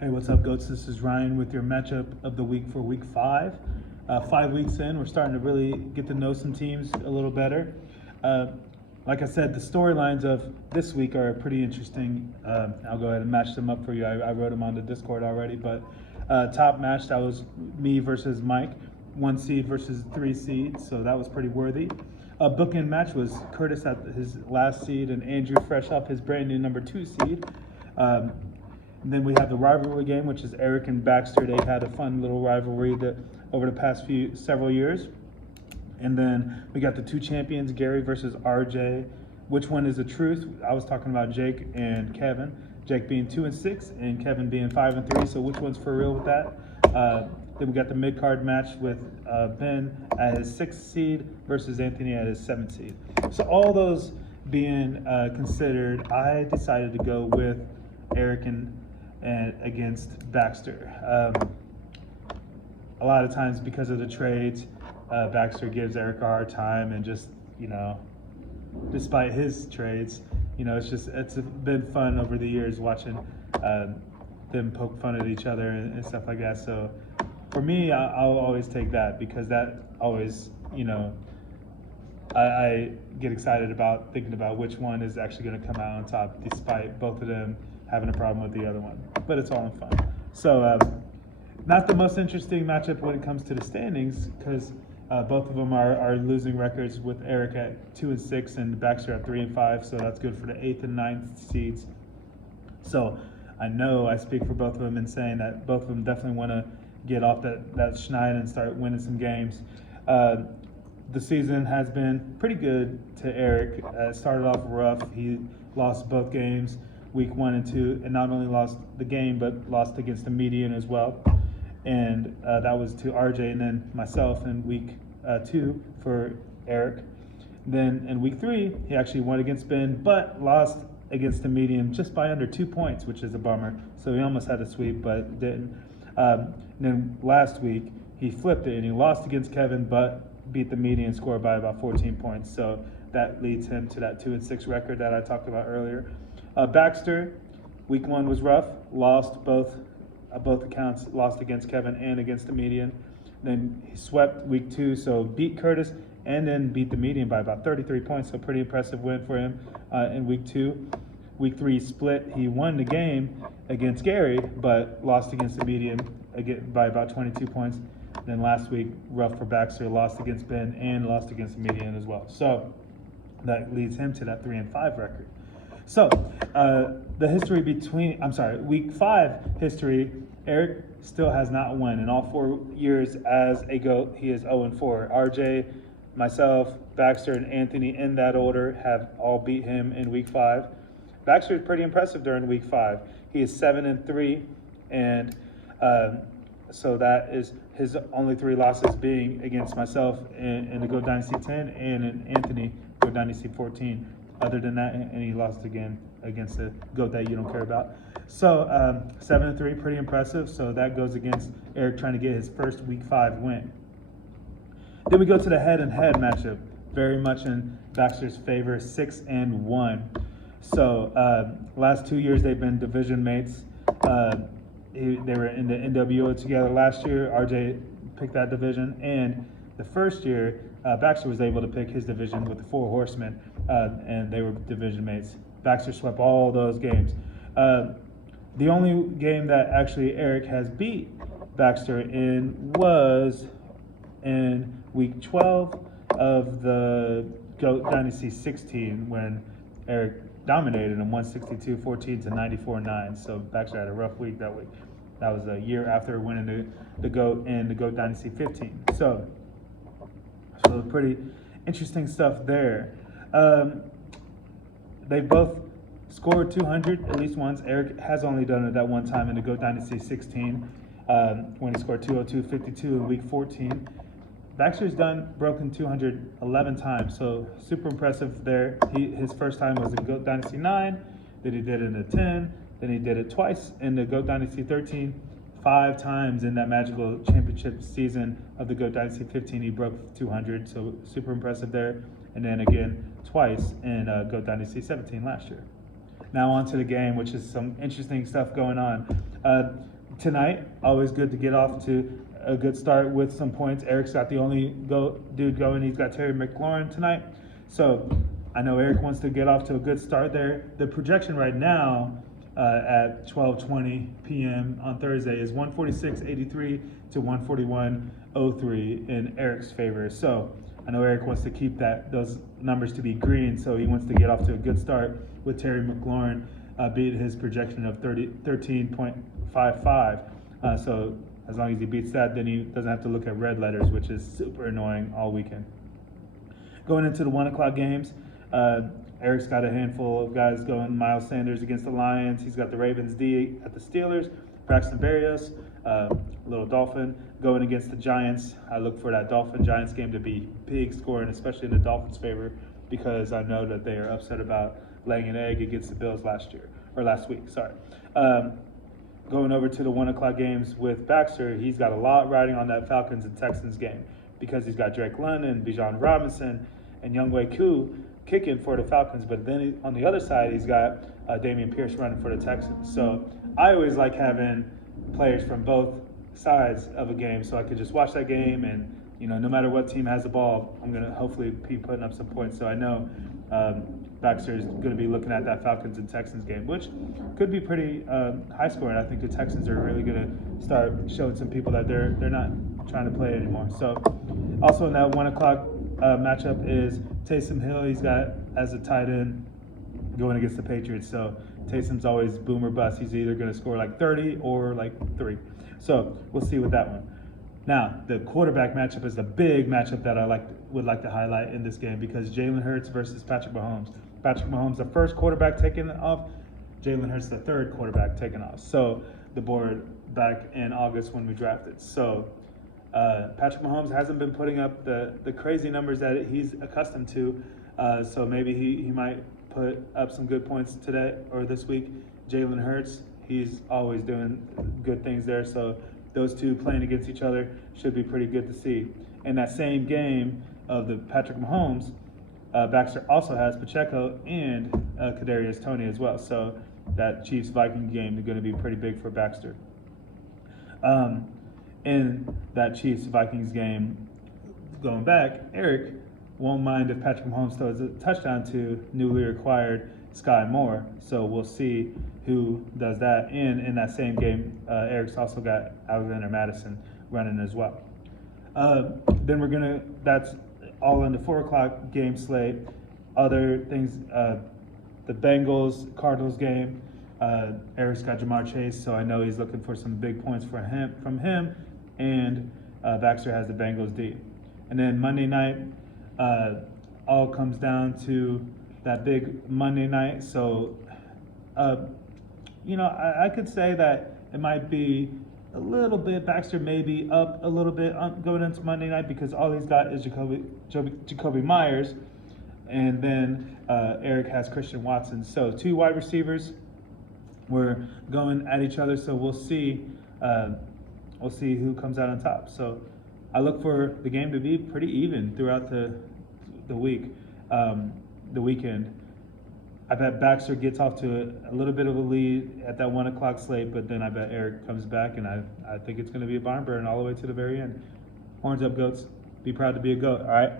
Hey, what's up, Goats? This is Ryan with your matchup of the week for week 5. 5 weeks in, we're starting to really get to know some teams a little better. Like I said, the storylines of this week are pretty interesting. I'll go ahead and match them up for you. I wrote them on the Discord already, but top match, that was me versus Mike, 1 seed versus 3 seed, so that was pretty worthy. Bookend match was Curtis at his last seed and Andrew fresh up his brand new number 2 seed. And then we have the rivalry game, which is Eric and Baxter. They've had a fun little rivalry over the past several years. And then we got the 2 champions, Gary versus RJ. Which one is the truth? I was talking about Jake and Kevin. Jake being 2-6 and Kevin being 5-3. So which one's for real with that? Then we got the mid-card match with Ben at his 6th seed versus Anthony at his 7th seed. So all those being considered, I decided to go with Eric and against Baxter. A lot of times because of the trades, Baxter gives Eric a hard time, and just, despite his trades, it's been fun over the years watching them poke fun at each other and stuff like that. So for me, I'll always take that, because that always, I get excited about thinking about which one is actually going to come out on top, despite both of them having a problem with the other one. But it's all in fun. So not the most interesting matchup when it comes to the standings, because both of them are losing records, with Eric at 2-6 and Baxter at 3-5. So that's good for the 8th and 9th seeds. So I know I speak for both of them in saying that both of them definitely want to get off that schneid and start winning some games. The season has been pretty good to Eric. Started off rough. He lost both games, week 1 and 2, and not only lost the game, but lost against the median as well. And that was to RJ and then myself in week 2 for Eric. Then in week 3, he actually won against Ben, but lost against the median just by under 2 points, which is a bummer. So he almost had a sweep, but didn't. Then last week, he flipped it and he lost against Kevin, but beat the median score by about 14 points. So that leads him to that 2-6 record that I talked about earlier. Baxter, week 1 was rough, lost both accounts, lost against Kevin and against the median. Then he swept week 2, so beat Curtis and then beat the median by about 33 points, so pretty impressive win for him in week 2. Week 3 split, he won the game against Gary, but lost against the median again by about 22 points. Then last week, rough for Baxter, lost against Ben and lost against the median as well. So that leads him to that 3-5 record. So the history week 5 history, Eric still has not won. In all 4 years as a GOAT, he is 0-4. RJ, myself, Baxter, and Anthony in that order have all beat him in week 5. Baxter is pretty impressive during week 5. He is 7-3, and so that is his only 3 losses being against myself in the GOAT Dynasty 10 and in Anthony GOAT Dynasty 14. Other than that, and he lost again against the GOAT that you don't care about. So 7-3, pretty impressive. So that goes against Eric trying to get his first week 5 win. Then we go to the head-and-head matchup, very much in Baxter's favor, 6-1. So last 2 years they've been division mates. They were in the NWO together last year. RJ picked that division, and the first year Baxter was able to pick his division with the 4 Horsemen, and they were division mates. Baxter swept all those games. The only game that actually Eric has beat Baxter in was in week 12 of the GOAT Dynasty 16, when Eric dominated him 162-14 to 94-9. So Baxter had a rough week that week. That was a year after winning the GOAT in the GOAT Dynasty 15. So pretty interesting stuff there. They both scored 200 at least once. Eric has only done it that one time in the GOAT Dynasty 16 when he scored 202-52 in week 14. Baxter's broken 200 11 times, so super impressive there. His first time was in GOAT Dynasty 9, then he did it in the 10, then he did it twice in the GOAT Dynasty 13, 5 times in that magical championship season of the GOAT Dynasty 15. He broke 200, so super impressive there. And then again twice in GOAT Dynasty 17 last year. Now on to the game, which is some interesting stuff going on. Tonight, always good to get off to a good start with some points. Eric's got the only dude going. He's got Terry McLaurin tonight. So I know Eric wants to get off to a good start there. The projection right now at 12:20 p.m. on Thursday is 146.83 to 141.03 in Eric's favor. So I know Eric wants to keep those numbers to be green, so he wants to get off to a good start with Terry McLaurin beat his projection of 13.55. So as long as he beats that, then he doesn't have to look at red letters, which is super annoying all weekend. Going into the 1 o'clock games, Eric's got a handful of guys going. Miles Sanders against the Lions. He's got the Ravens D at the Steelers. Braxton Berrios, little Dolphin, going against the Giants. I look for that Dolphin-Giants game to be big scoring, especially in the Dolphins' favor, because I know that they are upset about laying an egg against the Bills last week. Going over to the 1 o'clock games with Baxter, he's got a lot riding on that Falcons and Texans game because he's got Drake London, Bijan Robinson, and Younghoe Koo kicking for the Falcons. But then on the other side, he's got Dameon Pierce running for the Texans. So I always like having players from both sides of a game, so I could just watch that game, and no matter what team has the ball, I'm gonna hopefully be putting up some points. So I know Baxter is going to be looking at that Falcons and Texans game, which could be pretty high scoring. I think the Texans are really going to start showing some people that they're not trying to play anymore. So also in that 1 o'clock matchup is Taysom Hill. He's got as a tight end going against the Patriots. So Taysom's always boom or bust. He's either going to score like 30 or like 3. So we'll see with that one. Now, the quarterback matchup is the big matchup that I would like to highlight in this game, because Jalen Hurts versus Patrick Mahomes. Patrick Mahomes, the first quarterback taken off. Jalen Hurts, the third quarterback taken off. So the board back in August when we drafted. So Patrick Mahomes hasn't been putting up the crazy numbers that he's accustomed to. So maybe he might put up some good points today or this week. Jalen Hurts, he's always doing good things there. So those two playing against each other should be pretty good to see. In that same game of the Patrick Mahomes, Baxter also has Pacheco and Kadarius Toney as well. So that Chiefs-Vikings game is going to be pretty big for Baxter. In that Chiefs-Vikings game, going back, Eric won't mind if Patrick Mahomes throws a touchdown to newly acquired Sky Moore. So we'll see who does that. And in that same game, Eric's also got Alexander Madison running as well. Then that's all in the 4 o'clock game slate. Other things, the Bengals-Cardinals game, Eric's got Jamar Chase, so I know he's looking for some big points from him, and Baxter has the Bengals D. And then Monday night, all comes down to that big Monday night. So, I could say that it might be a little bit, Baxter may be up a little bit going into Monday night, because all he's got is Jacoby Myers, and then Eric has Christian Watson. So 2 wide receivers were going at each other. So we'll see who comes out on top. So I look for the game to be pretty even throughout the weekend. I bet Baxter gets off to a little bit of a lead at that 1 o'clock slate, but then I bet Eric comes back, and I think it's going to be a barn burn all the way to the very end. Horns up, goats. Be proud to be a goat, all right?